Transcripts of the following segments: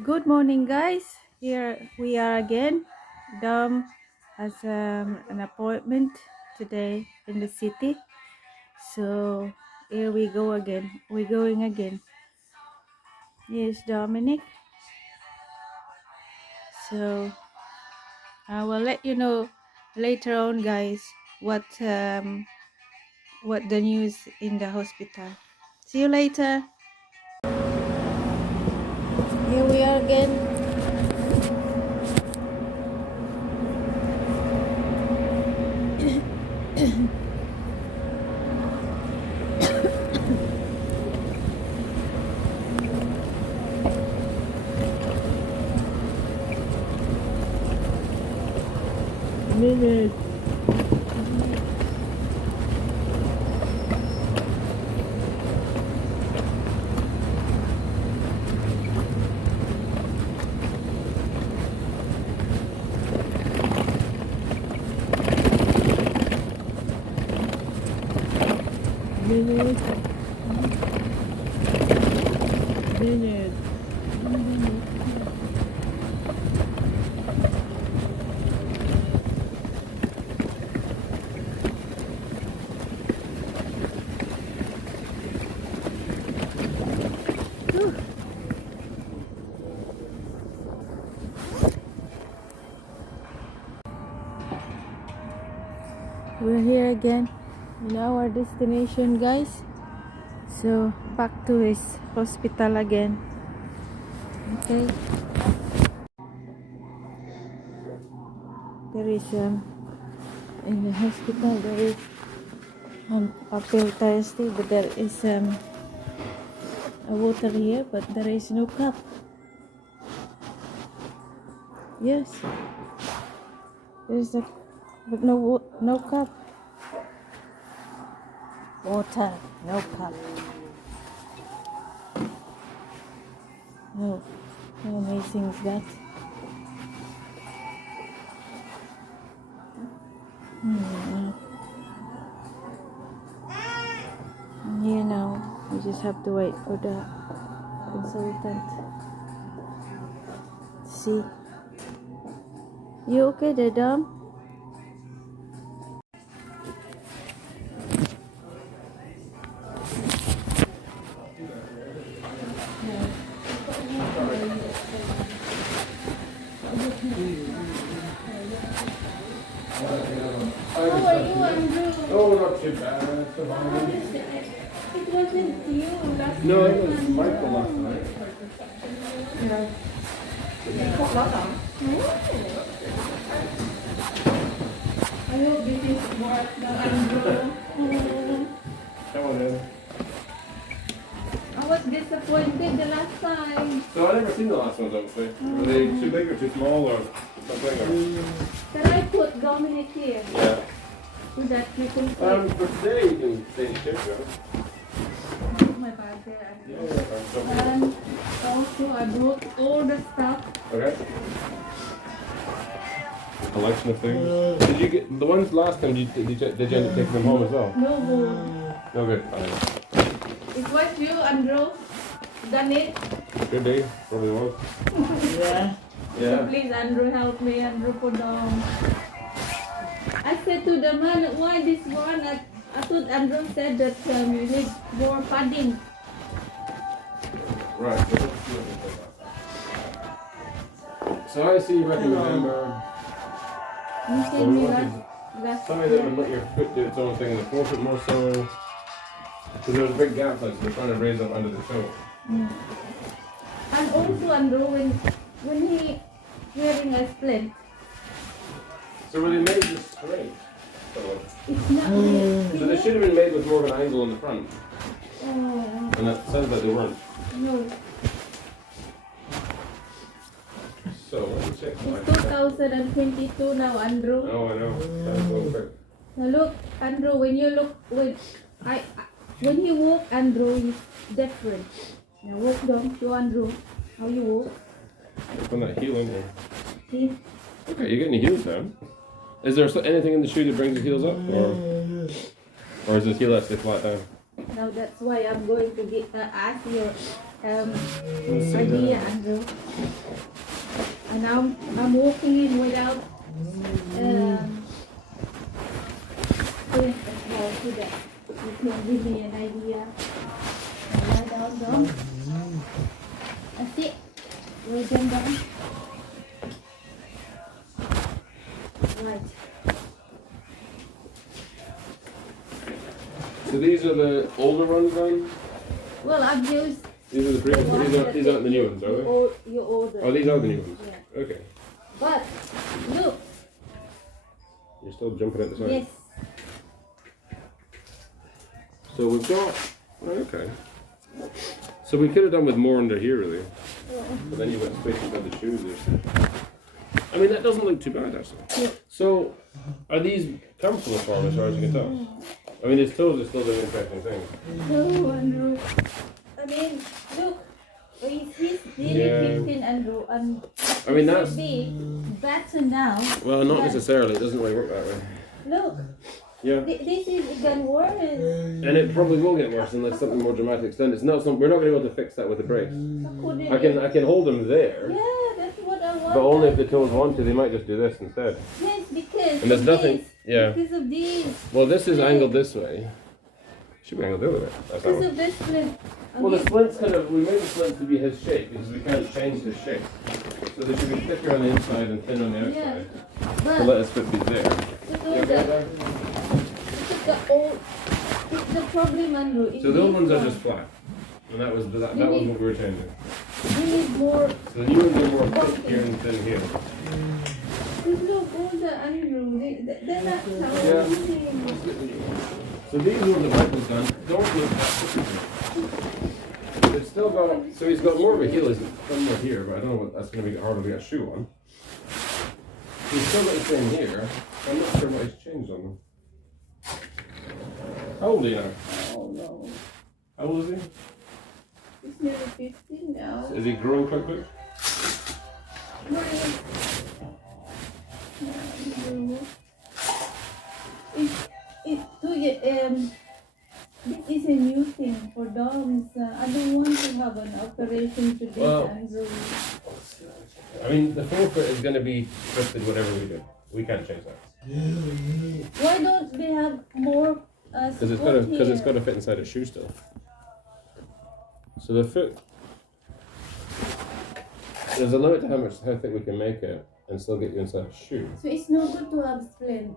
Good morning, guys. Here we are again. Dom has an appointment today in the city, so here we go again. We're going again. Here's Dominic. So I will let you know later on, guys, what the news in the hospital. See you later. Here we are again. Minute. Minute. Minute. We're here again in our destination, guys. So back to his hospital again. Okay. There is in the hospital there is a pill thirsty, but there is a water here, but there is no cup. Yes, there is but no cup. Water, no cup. No, how amazing is that? Here now, we just have to wait for the consultant. See, you okay there, Dom? How are you, Andrew? Oh, not too bad. It wasn't you last No, it was Michael last night. I hope this is work now, Andrew. Come on then. I was disappointed the last time. So I've never seen the last ones, obviously. Are they too big or too small or something? Or? Can I put Dominic here? Yeah. So that you can take For today you can stay in the chair, my bag there. yeah. And also I brought all the stuff. Okay. Collection of things. Did you get the ones last time? Did you end up taking them home as well? No more. No good. Fine. It was you, Andrew. Done it. Good day. Probably was. Yeah. So Yeah. please, Andrew, help me. Andrew, put down. I said to the man, why this one? I thought Andrew said that you need more padding. Right. So I see you back in November. You So said we me wanted last something that would let your foot do its own thing in the forefoot more so. Because there's a big gap like so we're trying to raise up under the toe. And also, Andrew, when he wearing a splint, So were they made just straight? So, it's not really. so they should have been made with more of an angle in the front. Oh, And that sounds like they weren't. no. So let me check. It's 2022 now, Andrew. Oh, I know. That's so quick. Now look, Andrew, when you look, when you walk, Andrew is different. Now walk down, show Andrew how you walk. From that heel in there. See? Okay, you're getting the heels down. Is there anything in the shoe that brings the heels up? Or is this heel that stay flat down? Now that's why I'm going to ask your Let's see idea, that. Andrew. And I'm walking in without splint as well, so that you can give me an idea. Lie down, Dom. That's it. Lay them down. Right. So these are the older ones then? Well, I've used These are the previous ones. These aren't the new ones, are they? your order. Oh, these are the new ones. Yeah. Okay. But look, You're still jumping at the side. yes. So we've got. Oh, okay. So we could have done with more under here, really. But then you've got space inside the shoes. I mean, that doesn't look too bad, actually. Yeah. So, are these comfortable for us, as far as you can tell? I mean, his toes are still doing interesting things. No, Andrew. I mean, look. He's really Yeah. 15, Andrew, and I mean, it that's. should be better now. Well, not But necessarily. It doesn't really work that way. Look, Yeah. this is even worse. And it probably will get worse unless something more dramatic done. It's not some, we're not going to be able to fix that with the brace. I can hold them there, Yeah, that's what I want. but only if the toes want to. They might just do this instead. Yes, because And there's of nothing. this, Yeah. Because of this. Well, this is angled this way. Should be angled the other way. That's that Because one. of this splint. Well, the splints kind of. We made the splints to be his shape because we can't change his shape. So they should be thicker on the inside and thin on the Yeah. outside But to let us fit these there. look You at okay that. there? The old, the problem, Andrew, is So those this ones are one. just flat, and that was that was what we were changing. We need more. So the new ones are more thick here and thin here. There's no older Andrew. They're not Yeah. challenging. So these ones that Michael's done don't look that different. It's still got, so he's got more of a heel, he's somewhere here, but I don't know what that's going to make it harder to get a shoe on. He's still got the same here. I'm not sure what he's changed on them. How old are you now? Oh no. How old is he? He's nearly 15 now. Is he growing quite quick? No, Andrew. This is a new thing for dogs. I don't want to have an operation to this, Well- Andrew. I mean, the forefoot is going to be twisted whatever we do. We can't change that. Why don't they have more Because support it's here? got to fit inside a shoe still. So the foot, there's a limit to how thick we can make it and still get you inside a shoe. So it's no good to have splint.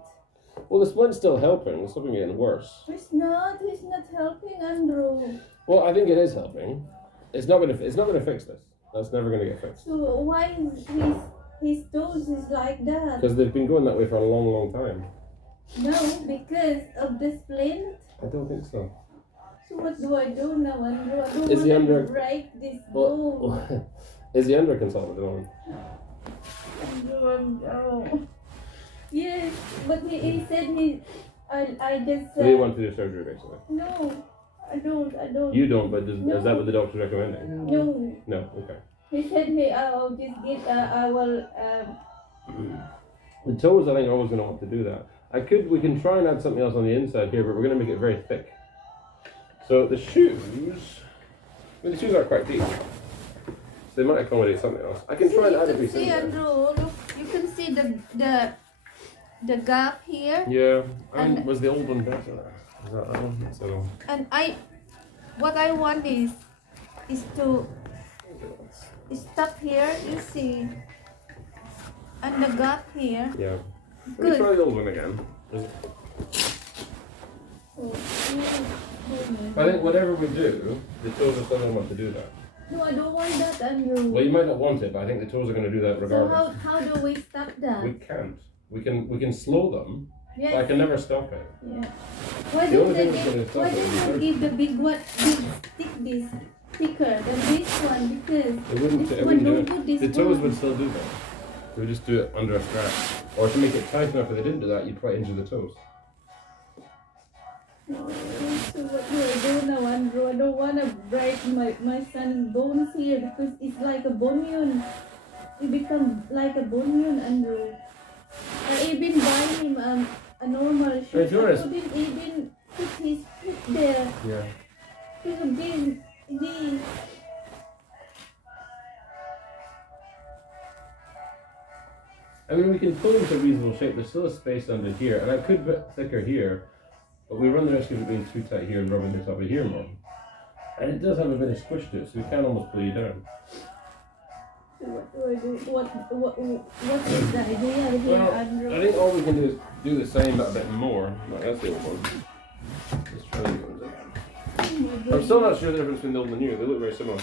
Well, the splint's still helping. It's something getting worse. It's not helping, Andrew. Well, I think it is helping. It's not gonna fix this. That's never gonna get fixed. So why is his toes is like that? Because they've been going that way for a long, long time. No, because of the splint. I don't think so. So what do I do now, Andrew? I don't Is he want under- to break this bone. Well, is he under consult at the moment? Oh. Yes, but he said I just Do you want to do surgery basically? no, I don't. You don't, but is that what the doctor's recommending? No, No. Okay. he said I'll just get I will The toes, I think, are always going to want to do that. We can try and add something else on the inside here, but we're going to make it very thick. So the shoes, I mean, the shoes are quite deep. So they might accommodate something else. I can try and add a piece in see, there. Andrew, look, you can see the gap here, Yeah, I mean, And- was the old one better? Is that one? So, and what I want is to stop here, you see, and the gap here. yeah. Let me Good. try the old one again. I think whatever we do, the toes are still going to want to do that. No, I don't want that, Andrew. Well, you might not want it, but I think the toes are going to do that So regardless. how do we stop that? We can't. We can slow them, but I Yes. can never stop it. Yeah. Why The don't only they thing that's gonna give, stop why it is don't you give the big stick this thicker than this one, because It wouldn't. this It one wouldn't do don't it. put this The toes one. would still do that. They would just do it under a strap, or to make it tight enough. If they didn't do that, you'd probably injure the toes. Oh, so what do I do now, Andrew? I don't want to break my son's bones here because it's like a bunion. It become like a bunion, Andrew. I even buy him a normal shoe. Hey, Joris. I couldn't even put his foot there Yeah. because of this. I mean, we can pull them to reasonable shape. There's still a space under here, and I could put thicker here, but we run the risk of it being too tight here and rubbing the top of here more. And it does have a bit of squish to it, so we can almost pull you down. So what do I do? What is the idea here, Well, Andrew? I think all we can do is do the same but a bit more. No, that's the old one. Let's try the ones again. Oh my I'm goodness. still not sure the difference between the old and the new. They look very similar.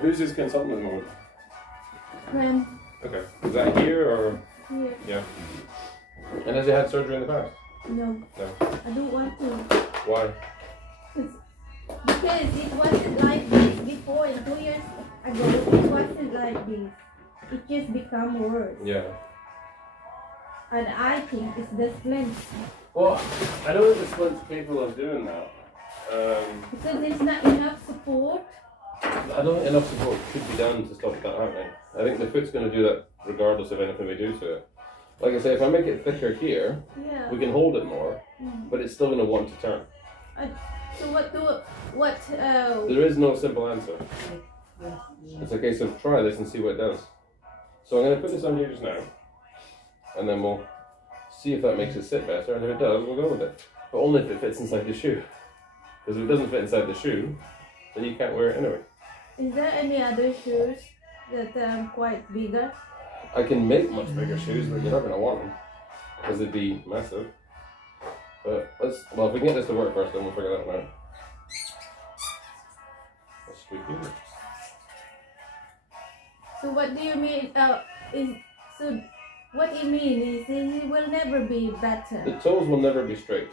Who's his consultant at the moment? When Okay. Is that here or? here? Yeah. And has he had surgery in the past? No, No. I don't want to. Why? Because it wasn't like this before. 2 years ago, it wasn't like this. It just become worse. Yeah. And I think it's the splint. Well, I don't think the splint's capable of doing that. Because there's not enough support. I don't think enough support could be done to stop that happening. I think the foot's going to do that regardless of anything we do to it. Like I say, if I make it thicker here, Yeah. we can hold it more, but it's still going to want to turn. So what There is no simple answer. It's a case of try this and see what it does. So I'm going to put this on here just now, and then we'll see if that makes it sit better, and if it does, we'll go with it. But only if it fits inside the shoe. Because if it doesn't fit inside the shoe, then you can't wear it anyway. is there any other shoes that quite bigger? I can make much bigger shoes, but you're not going to want them, because they'd be massive. But well, if we can get this to work first, then we'll figure that one out. That's squeaky. So what do you mean? What you mean is it will never be better. The toes will never be straight.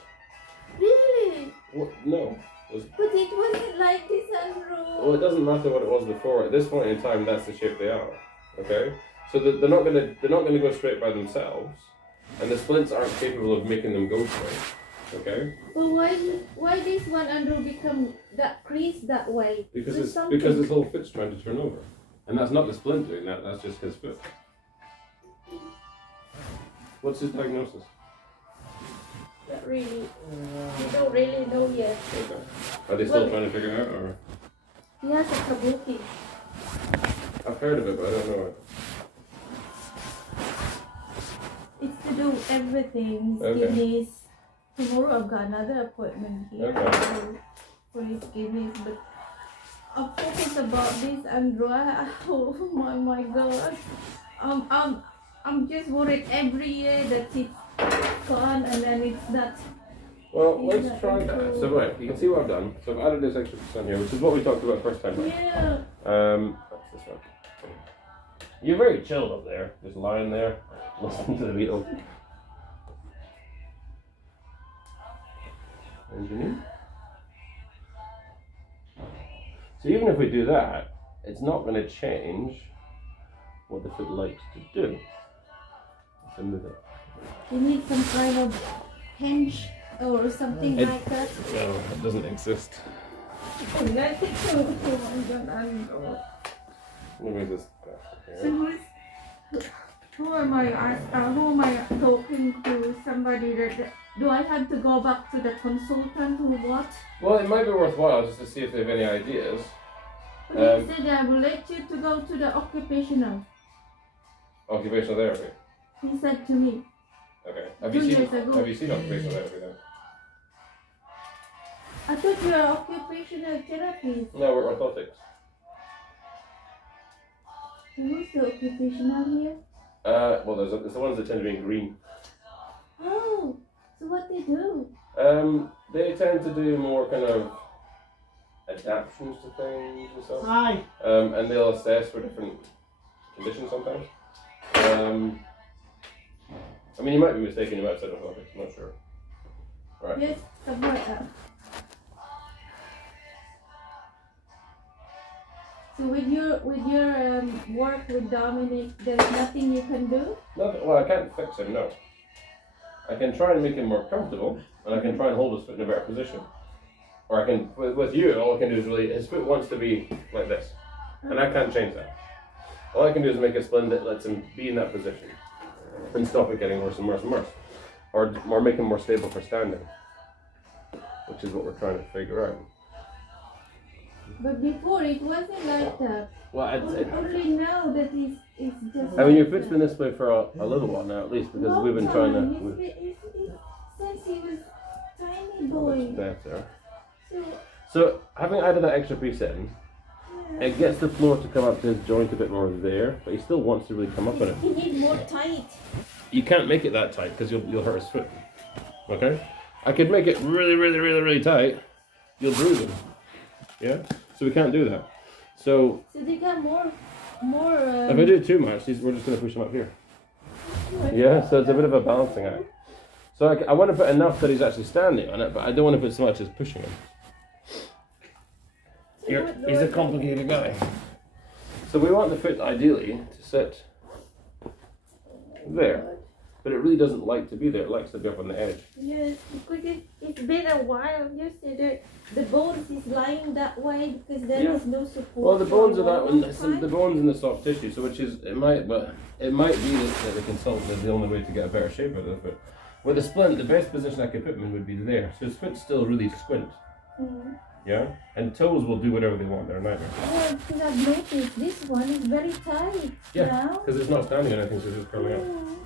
Really? What? No. But it wasn't like this, Andrew. Well, it doesn't matter what it was before. At this point in time, that's the shape they are. Okay. So they're not gonna go straight by themselves, and the splints aren't capable of making them go straight. Okay. But why this one, Andrew, become that crease that way? Because There's it's something- because his whole foot's trying to turn over, and that's not the splint doing that. That's just his foot. What's his diagnosis? Not really. We don't really know yet. Okay. Are they still Well- trying to figure it out, or? He has a kabuki. I've heard of it, but I don't know it. It's to do everything. His Okay. kidneys. Tomorrow I've got another appointment here Okay. for his kidneys, but I'm focused about this, Andrew. Oh my God. I'm just worried every year that it's gone and then it's not. Well, Yeah, let's try that. So right, you can see what I've done. So I've added this extra percent here, which is what we talked about first time. Right? Yeah. That's this one. You're very chilled up there, just lying there, listening to the Beatles. Engineer. So even if we do that, it's not going to change what the foot likes to do. So move it. You need some kind of hinge or something It- like that. No, it doesn't exist. Oh, that's it. Oh my God, Andrew. Let me just. So who am I talking to? Somebody that do I have to go back to the consultant or what? Well, it might be worthwhile just to see if they have any ideas. He said I will let you to go to the occupational. Occupational therapy. He said to me. Okay. 2 years ago. Have you seen occupational therapy then? I thought you were occupational therapist. No, we're orthotics. Who's the occupational here? Well, there's the ones that tend to be in green. Oh, so what they do? They tend to do more kind of adaptations to things and stuff. Hi. And they'll assess for different conditions sometimes. I mean, you might be mistaken, you might have said orthotics, I'm not sure. Right. Yes, about that. So with your work with Dominic, there's nothing you can do? Nothing, well, I can't fix him, no. I can try and make him more comfortable, and I can try and hold his foot in a better position. Or I can, with you, all I can do is really, his foot wants to be like this, and I can't change that. All I can do is make a splint that lets him be in that position, and stop it getting worse and worse and worse. Or make him more stable for standing, which is what we're trying to figure out. But before it wasn't like that. Well, Only now that it's just. I mean, your like foot's that. been this way for a little while now, at least, because Long we've been trying time. to. Since he was tiny Much boy. better. So, So, having added that extra piece in, yeah. it gets the floor to come up to his joint a bit more there, but he still wants to really come up on it. He need more tight. You can't make it that tight because you'll hurt his foot. Okay? I could make it really, really, really, really tight. You'll bruise him. Yeah? So we can't do that. So So they got more. if I do too much, we're just going to push him up here. Yeah? So it's a bit of a balancing act. So I want to put enough that he's actually standing on it, but I don't want to put so much as pushing him. He's a complicated guy. So we want the foot ideally to sit there. But it really doesn't like to be there. It likes to be up on the edge. Yes, because it's been a while. You said that the bones is lying that way because there is no support. Well, the bones for are that a one. long Some, the time. bones in the soft tissue. So it might be that the consultant is the only way to get a better shape out of the foot. With a splint, the best position I could put him in would be there. So his foot's still really squint. Mm. Yeah, and toes will do whatever they want. They're a nightmare. Yeah, because I've noticed this one is very tight Yeah, now. because it's not standing on anything, so it's just curling up. Mm.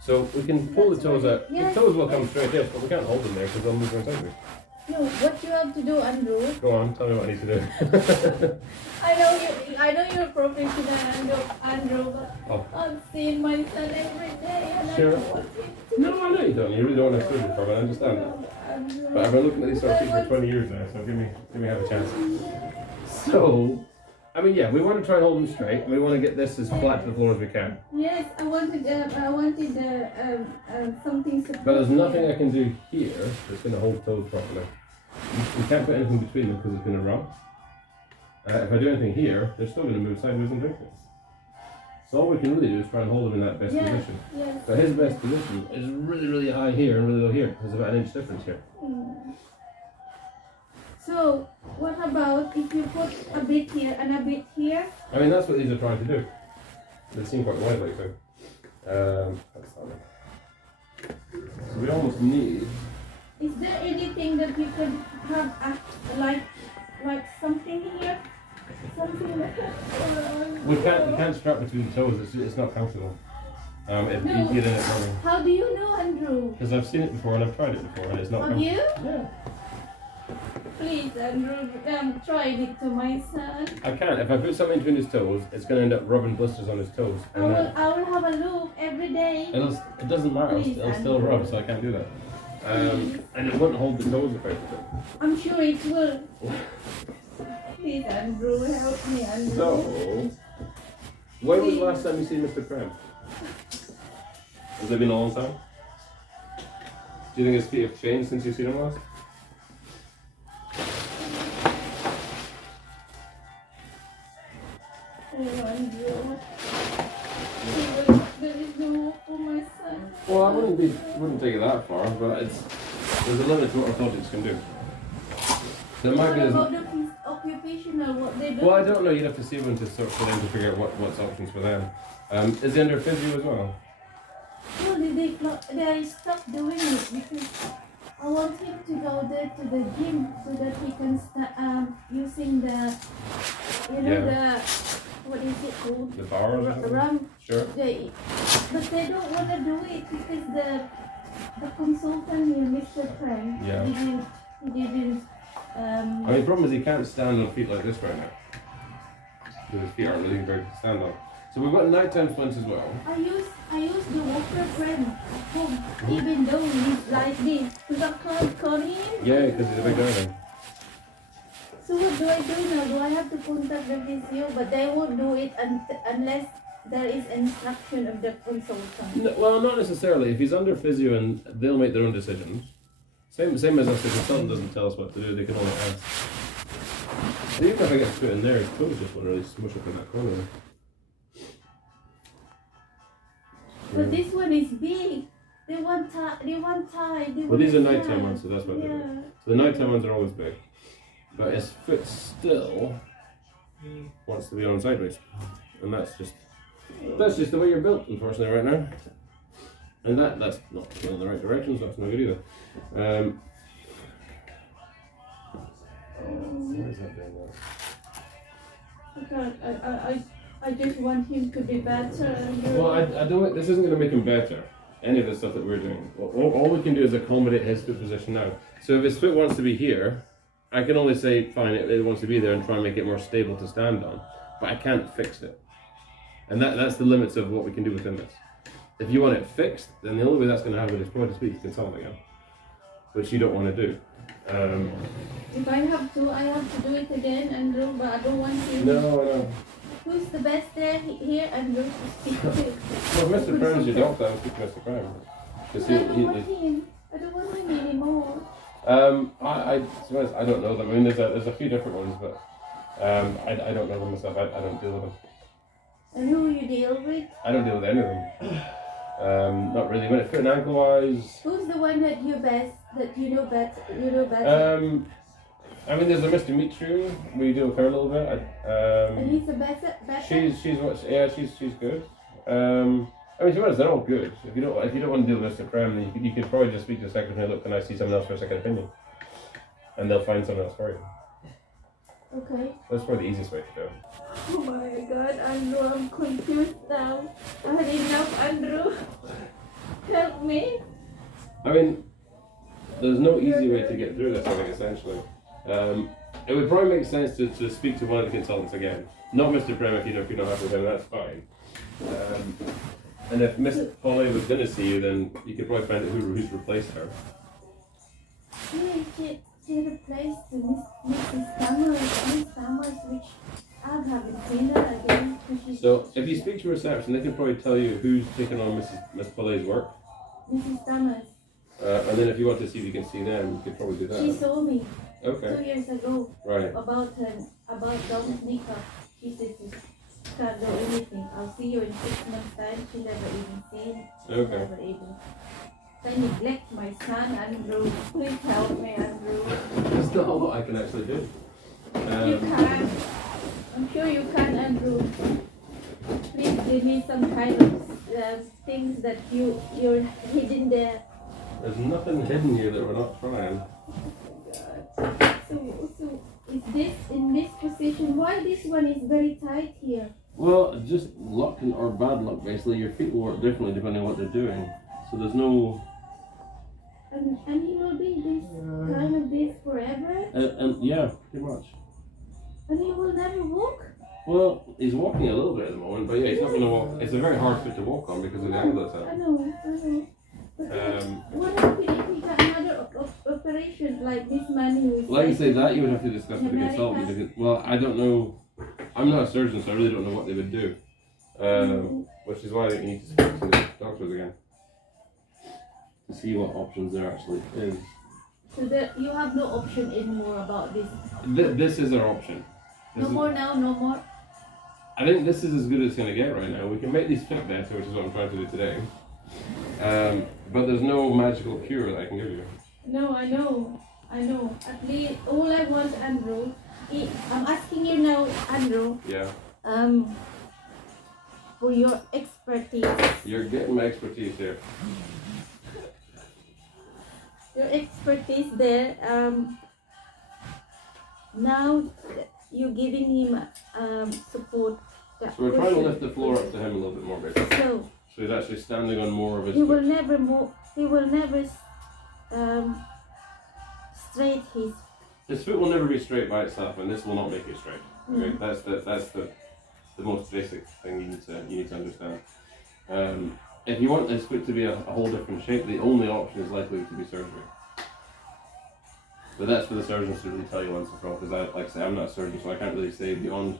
So we can pull the toes out. Yes. The toes will come straight, yes, but we can't hold them there because they'll move around sideways. No, what you have to do, Andrew. Go on, tell me what I need to do. I know you're professional, Andrew, but Oh. I'm seeing my son every day, and Sure. I don't want him to. No, I know you don't. You really don't want to exclude it from it. I understand that. Andrew. But I've been looking at these sort of things for 20 years now, so give me half a chance. So, I mean, yeah, we want to try and hold them straight. We want to get this as flat to the floor as we can. Yes, I wanted something supportive. But there's nothing I can do here that's going to hold toes properly. We can't put anything between them because it's going to rub. If I do anything here, they're still going to move sideways and break it. So all we can really do is try and hold them in that best position. Yes. So his best position is really, really high here and really low here. There's about an inch difference here. Mm. So, what about if you put a bit here and a bit here? I mean, that's what these are trying to do. They seem quite wide like so. That's fine. So we almost need. Is there anything that you could have like something here? Something like that? We can't strap between the toes. It's not comfortable. If No. you get in it wrong. How do you know, Andrew? Because I've seen it before and I've tried it before and it's not Have comfortable. you? Yeah. Please, Andrew, try it to my son. I can't. If I put something between his toes, it's going to end up rubbing blisters on his toes. I And will have a look every day. it doesn't matter. Please, It'll still rub, so I can't do that. And it won't hold the toes effectively. I'm sure it will. Please, Andrew, help me, Andrew. So, when was the last time you seen Mr. Krem? Has it been a long time? Do you think his feet have changed since you've seen him last? Oh, Andrew. There is no hope for my son. Well, I wouldn't take it that far, but there's a limit to what orthotics can do. There might What be. about the occupational, what they do? Well, I don't know. You'd have to see them to sort for them to figure out what's options for them. Is he under physio as well? No, they stopped doing it because I want him to go there to the gym so that he can start using the, Yeah. what is it called? The powers or something? Ram. Sure. But they don't want to do it because the consultant here, Mr. Frank, Yeah. he didn't. I mean, the problem is he can't stand on feet like this right now. Because his feet aren't really very good to stand on. So we've got nighttime splints as well. I use the walker friend at home, even though he's like this, because I can't call him. Yeah, because he's a big guy then. So what do I do now? Do I have to contact the physio? But they won't do it unless there is instruction of the consultant. No, well, not necessarily. If he's under physio and they'll make their own decisions. Same as us, the consultant doesn't tell us what to do, they can only ask. And even if I get put in there, his toes just won't really smush up in that corner. But this one is big. They want tie. Well, these are nighttime ones, so that's what they're doing. So the nighttime ones are always big. But his foot still wants to be on sideways. And that's just the way you're built, unfortunately, right now. And that's not going in the right direction, so that's not good either. Where is that doing now? I can't. I just want him to be better. And Well, I don't. This isn't going to make him better. Any of the stuff that we're doing. All we can do is accommodate his foot position now. So if his foot wants to be here, I can only say fine. It wants to be there and try and make it more stable to stand on. But I can't fix it. And that's the limits of what we can do within this. If you want it fixed, then the only way that's going to happen is probably to speak to consult again, which you don't want to do. if I have to do it again, Andrew. But I don't want him. No. Who's the best there here, Andrew, to speak to? Well, Mr. Prem is your doctor. I will speak to Mr. Prem. I don't want him. I don't want him anymore. To be honest, I don't know them. I mean, there's a few different ones, but I don't know them myself. I don't deal with them. And who you deal with? I don't deal with any of them. Not really. When it's foot and ankle wise. Who's the one that you know better? I mean, there's a Miss Dimitri. We deal with her a little bit. And he's the better. She's good. I mean, to be honest, they're all good. If you don't want to deal with Mr. Prem, then you could probably just speak to the secretary. Look, can I see someone else for a second opinion? And they'll find someone else for you. Okay. That's probably the easiest way to do it. Oh my God, Andrew, I'm confused now. I had enough, Andrew. Help me. I mean, there's no easy way to get through this, I think, essentially. It would probably make sense to speak to one of the consultants again. Not Mr. Prem if you don't have with him, that's fine. And if Miss Polly was going to see you, then you could probably find out who's replaced her. She replaced Mrs. Summers, which I haven't seen her again. So if you speak to reception, they can probably tell you who's taken on Miss Polly's work. Mrs. Summers. And then if you want to see if you can see them, you could probably do that. She saw me Okay. 2 years ago. Right. About Dom's Nika. She said she can't do anything. I'll see you in 6 months' time. She never even seen. Okay. Never even. I neglect my son, Andrew. Please help me, Andrew. There's not a lot I can actually do. You can. I'm sure you can, Andrew. Please give me some kind of things that you're hidden there. There's nothing hidden here that we're not trying. So is this in this position? Why this one is very tight here? Well, just luck or bad luck, basically. Your feet will work differently depending on what they're doing. So there's no... And he will be this kind of this forever? And yeah, pretty much. And he will never walk? Well, he's walking a little bit at the moment, but yeah, he's not going to walk. It's a very hard foot to walk on because of the angle it's I at. know. But what happened if he got another operation like this man who is... Like I say, that you would have to discuss with the America. consultant. Because, well, I don't know. I'm not a surgeon, so I really don't know what they would do. Which is why I think you need to speak to the doctors again. To see what options there actually is. So that you have no option anymore about this. This is our option. No more now, no more. I think this is as good as it's going to get right now. We can make these fit better, which is what I'm trying to do today. But there's no magical cure that I can give you. No, I know. At least all I want, Andrew. I'm asking you now, Andrew. Yeah. For your expertise. You're getting my expertise here. Your expertise there. Now you're giving him support. So we're trying to lift the floor up to him a little bit more, basically. So he's actually standing on more of his he will foot. never move. He will never straight his. His foot will never be straight by itself, and this will not make it straight. Okay, that's the most basic thing you need to understand. If you want his foot to be a whole different shape, the only option is likely to be surgery. But that's for the surgeons to really tell you once and for all, because like I say, I'm not a surgeon, so I can't really say beyond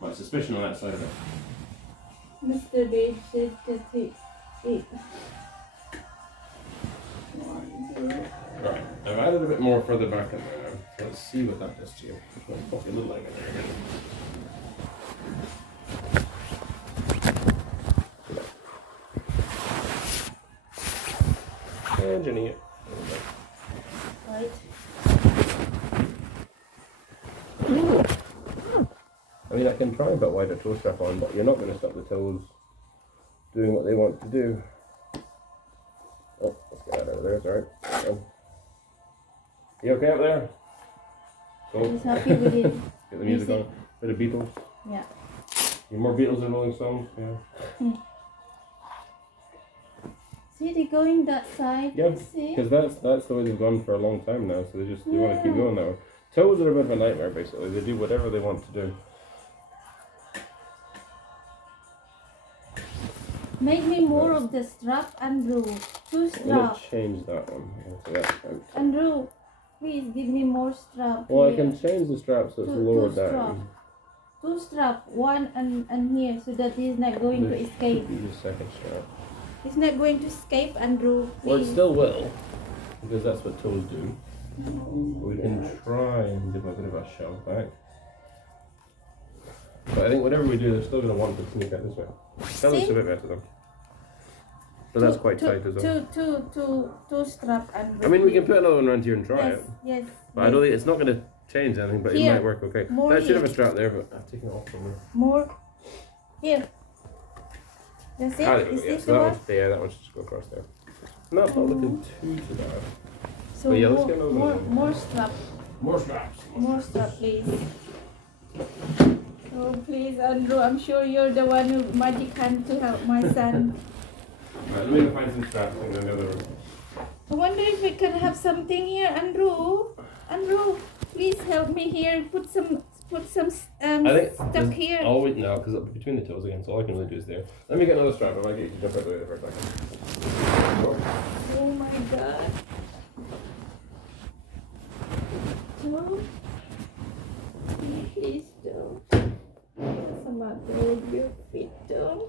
my suspicion on that side of it. Mr. Dave says that he. Right, I've added a bit more further back in there now, so let's see what that does to you. I'll pop your little leg in there again. And Jenny. Right. I mean, I can try and put wider toe strap on, but you're not going to stop the toes doing what they want to do. Oh, let's get that out of there, it's alright. You okay up there? Cool. He's happy with it. Get the music on. Bit of Beatles. Yeah. You more Beatles than Rolling Stones. Yeah. See, they're going that side. Yeah. See? Because that's the way they've gone for a long time now. So they want to keep Yeah. going now. Toads are a bit of a nightmare. Basically, they do whatever they want to do. Make me more of the strap, Andrew. Two I'm gonna strap. change that one. So that's out. Andrew, please give me more strap. Well, I here. can change the strap so it's Two lower strap. down. Two strap, one and here, so that he's not going to escape. Should be the second strap. He's not going to escape, Andrew. Well, it Please. still will, because that's what toads do. We can try and give a bit of a shove back. But I think whatever we do, they're still going to want to sneak out this way. That looks a bit better though. But that's quite tight as well. Two strap, Andrew. I mean, we can put another one around here and try Yes, it. yes. But I don't think it's not going to change anything, but Here. it might work okay. More That should have here. a strap there, but I've taken it off somewhere. More. Here. That's it? Ah, there we Is go. Yeah, this so the that one? one, yeah, that one should just go across there. No, it's not looking too bad. So But yeah, let's more, get another more, one. more strap. More straps. More strap, please. Oh, please, Andrew. I'm sure you're the one who magic hand to help my son. Right, let me go find some straps in another room. I wonder if we can have something here, Andrew. Andrew, please help me here. Put some I think stuff here. Oh wait, no, because it'll be between the toes again. So all I can really do is there. Let me get another strap. I might get you to jump out the way there for a second. Oh my God. Don't. Please don't. Yes, I'm about to hold your feet down.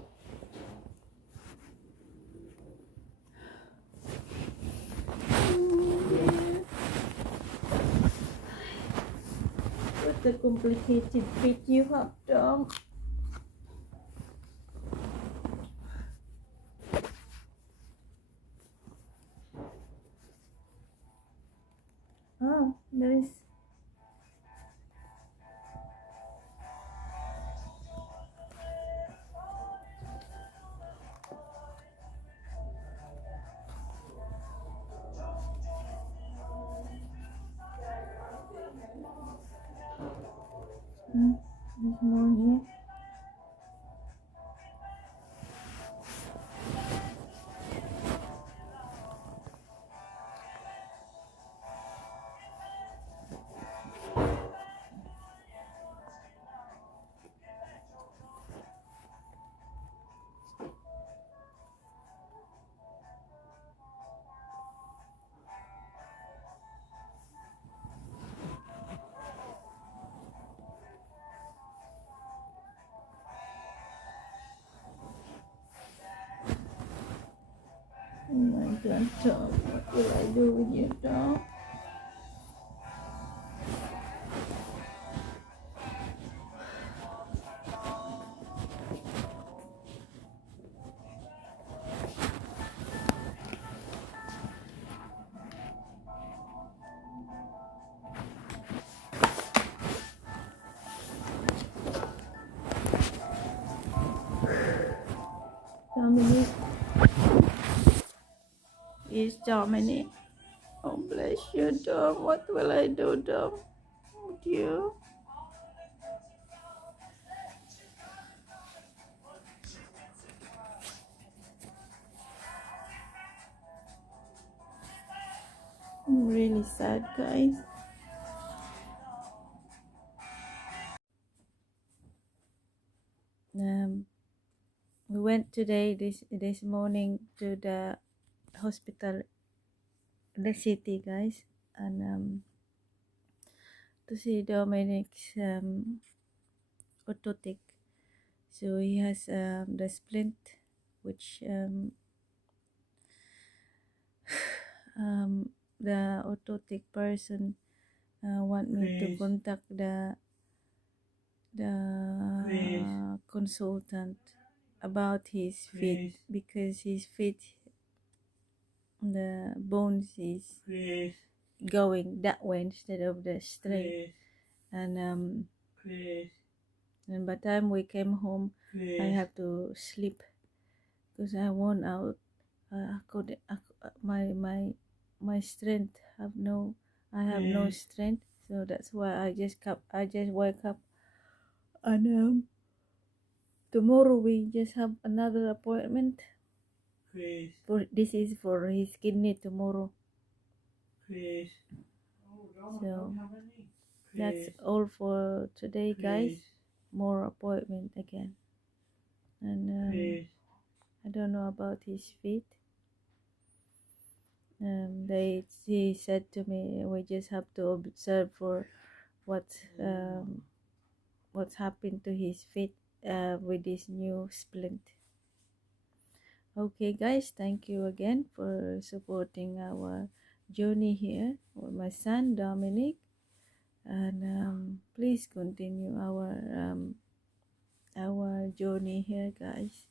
What a complicated feet you have, Tom. Oh, there is. There's more here. Oh my God, Tom, what will I do with you, Tom? Dominic. Is Dominic. Oh, bless you, Dom. What will I do, Dom? Oh, dear. I'm really sad, guys. We went today, this morning, to the hospital, the city, guys, and to see Dominic's orthotic. So he has the splint, which the orthotic person want me to contact the consultant about his feet, because his feet, the bones is going that way instead of the straight. And by the time we came home, I have to sleep because I worn out. My strength have no, I have no strength, so that's why I just wake up And tomorrow we just have another appointment. Chris, For this is for his kidney tomorrow. Chris, So Chris, that's all for today, guys. Chris, More appointment again. And Chris, I don't know about his feet. He said to me, we just have to observe for what's happened to his feet with this new splint. Okay, guys, thank you again for supporting our journey here with my son Dominic, and please continue our journey here, guys.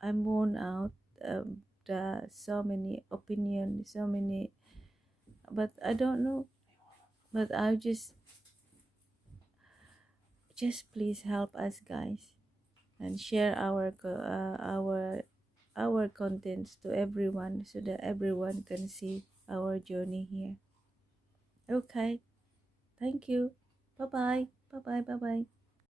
I'm worn out. There are so many opinions, so many, but I don't know. But I just please help us, guys, and share our contents to everyone so that everyone can see our journey here. Okay, thank you. Bye bye. Bye bye. Bye bye.